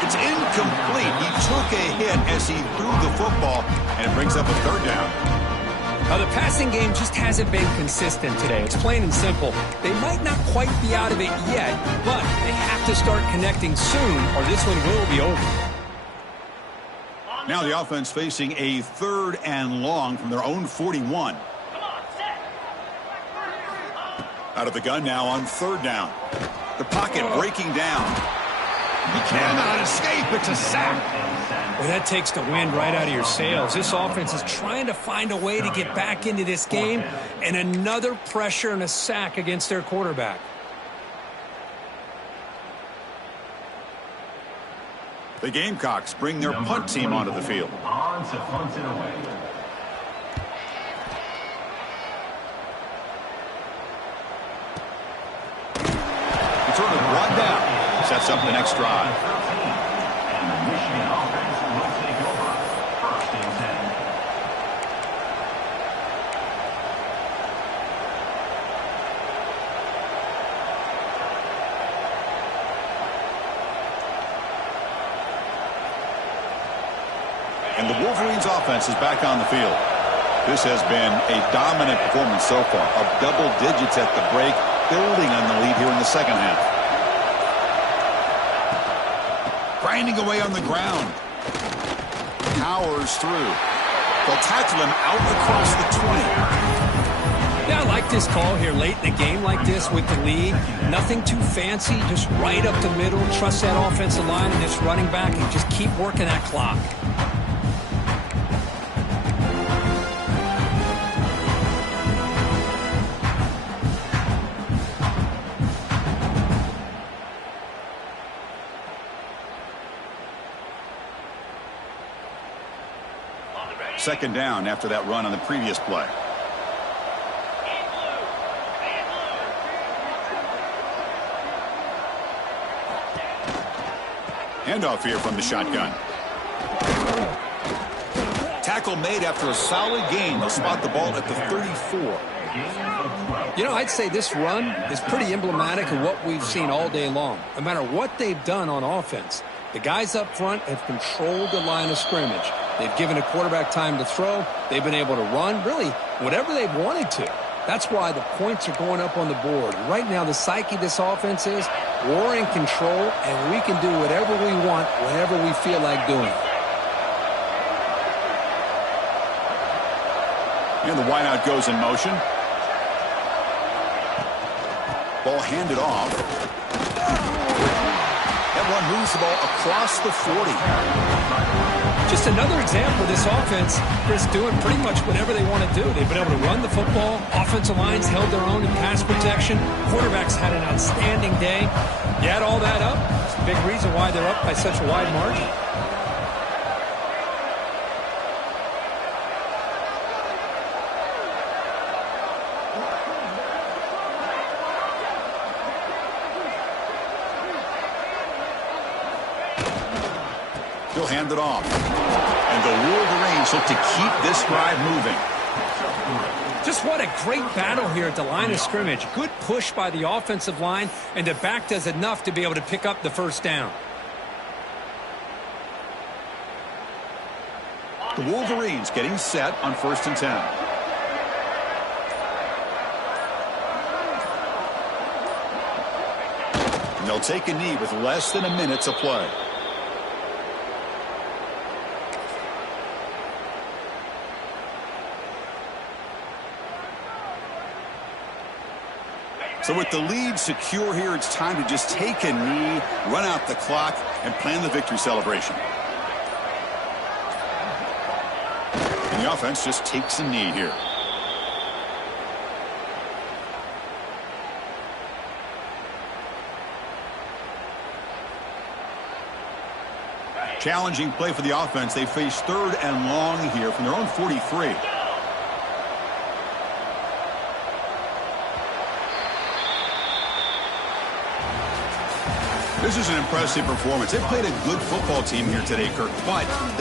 It's incomplete. He took a hit as he threw the football, and it brings up a 3rd down. Now, the passing game just hasn't been consistent today. It's plain and simple. They might not quite be out of it yet, but they have to start connecting soon, or this one will be over. Now the offense facing a 3rd and long from their own 41. Come on, set. Out of the gun now on 3rd down. The pocket breaking down. He cannot escape. It's a sack. Well, that takes the wind right out of your sails. This offense is trying to find a way to get back into this game, and another pressure and a sack against their quarterback. The Gamecocks bring their punt team onto the field. On to punt it away. Return it brought down. Sets up the next drive. And the Michigan offense will take over. 1st and 10. And the Wolverines offense is back on the field. This has been a dominant performance so far. Up double digits at the break, building on the lead here in the 2nd half. Grinding away on the ground. Powers through. They'll tackle him out across the 20. Yeah, I like this call here late in the game like this with the lead. Nothing too fancy, just right up the middle. Trust that offensive line and this running back and just keep working that clock. Second down after that run on the previous play. Handoff here from the shotgun. Tackle made after a solid gain. They'll spot the ball at the 34. You know, I'd say this run is pretty emblematic of what we've seen all day long. No matter what they've done on offense, the guys up front have controlled the line of scrimmage. They've given a quarterback time to throw. They've been able to run, really, whatever they've wanted to. That's why the points are going up on the board. Right now, the psyche of this offense is we're in control, and we can do whatever we want, whenever we feel like doing it. And the wideout goes in motion. Ball handed off. That one moves the ball across the 40. Just another example of this offense, Chris, doing pretty much whatever they want to do. They've been able to run the football. Offensive lines held their own in pass protection. Quarterbacks had an outstanding day. You add all that up, it's a big reason why they're up by such a wide margin. He'll hand it off. And the Wolverines look to keep this drive moving. Just what a great battle here at the line of scrimmage. Good push by the offensive line, and the back does enough to be able to pick up the first down. The Wolverines getting set on 1st and 10. And they'll take a knee with less than a minute to play. So with the lead secure here, it's time to just take a knee, run out the clock, and plan the victory celebration. And the offense just takes a knee here. Challenging play for the offense. They face 3rd and long here from their own 43. This is an impressive performance. They played a good football team here today, Kirk, but